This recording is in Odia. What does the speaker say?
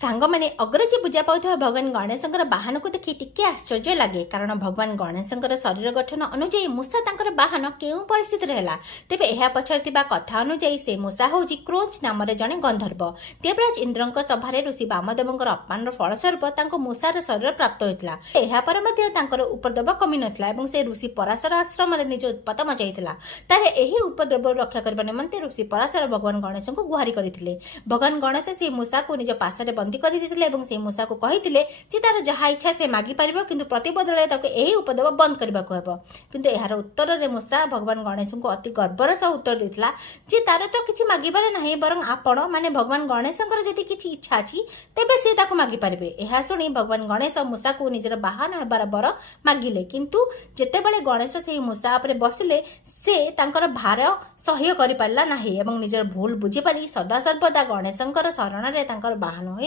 ସାଙ୍ଗମାନେ ଅଗ୍ରଜୀ ପୂଜା ପାଉଥିବା ଭଗବାନ ଗଣେଶଙ୍କର ବାହନକୁ ଦେଖି ଟିକେ ଆଶ୍ଚର୍ଯ୍ୟ ଲାଗେ, କାରଣ ଭଗବାନ ଗଣେଶଙ୍କର ଶରୀର ଗଠନ ଅନୁଯାୟୀ ମୂଷା ତାଙ୍କର ବାହନ କେଉଁ ପରିସ୍ଥିତିରେ ହେଲା। ତେବେ ଏହା ପଛରେ ଥିବା କଥା ଅନୁଯାୟୀ ସେ ମୂଷା ହେଉଛି କ୍ରୋଞ୍ଚ ନାମରେ ଜଣେ ଗନ୍ଧର୍ବ। ଦେବରାଜ ଇନ୍ଦ୍ରଙ୍କ ସଭାରେ ଋଷି ବାମଦେବଙ୍କର ଅପମାନର ଫଳସ୍ୱରୂପ ତାଙ୍କୁ ମୂଷାର ଶରୀର ପ୍ରାପ୍ତ ହୋଇଥିଲା। ଏହାପରେ ମଧ୍ୟ ତାଙ୍କର ଉପଦ୍ରବ କମି ନଥିଲା ଏବଂ ସେ ଋଷି ପରାଶର ଆଶ୍ରମରେ ନିଜ ଉତ୍ପାତ ମଚାଇଥିଲା। ତାହେଲେ ଏହି ଉପଦ୍ରବରୁ ରକ୍ଷା କରିବା ନିମନ୍ତେ ଋଷି ପରାଶର ଭଗବାନ ଗଣେଶଙ୍କୁ ଗୁହାରି କରିଥିଲେ। ଭଗବାନ ଗଣେଶ ସେହି ମୂଷାକୁ ନିଜ ପାଶରେ ବନ୍ଦୀ କରିଦେଇଥିଲେ ଏବଂ ସେହି ମୂଷାକୁ କହିଥିଲେ ଯେ ତାର ଯାହା ଇଚ୍ଛା ସେ ମାଗିପାରିବ, କିନ୍ତୁ ପ୍ରତି ବଦଳରେ ତାକୁ ଏହି ଉପଦ୍ରବ ବନ୍ଦ କରିବାକୁ ହେବ। କିନ୍ତୁ ଏହାର ଉତ୍ତରରେ ମୂଷା ଭଗବାନ ଗଣେଶଙ୍କୁ ଅତି ଗର୍ବର ସହ ଉତ୍ତର ଦେଇଥିଲା ଯେ ତାର ତ କିଛି ମାଗିବାରେ ନାହିଁ, ବରଂ ଆପଣ ମାନେ ଭଗବାନ ଗଣେଶଙ୍କର ଯଦି କିଛି ଇଚ୍ଛା ଅଛି ତେବେ ସେ ତାକୁ ମାଗିପାରିବେ। ଏହା ଶୁଣି ଭଗବାନ ଗଣେଶ ମୂଷାକୁ ନିଜର ବାହନ ହେବାର ବର ମାଗିଲେ, କିନ୍ତୁ ଯେତେବେଳେ ଗଣେଶ ସେହି ମୂଷା ଉପରେ ବସିଲେ ସେ ତାଙ୍କର ଭାର ସହ୍ୟ କରିପାରିଲା ନାହିଁ ଏବଂ ନିଜର ଭୁଲ ବୁଝିପାରି ସଦାସର୍ବଦା ଗଣେଶଙ୍କର ଶରଣରେ ତାଙ୍କର ବାହନ ହୋଇ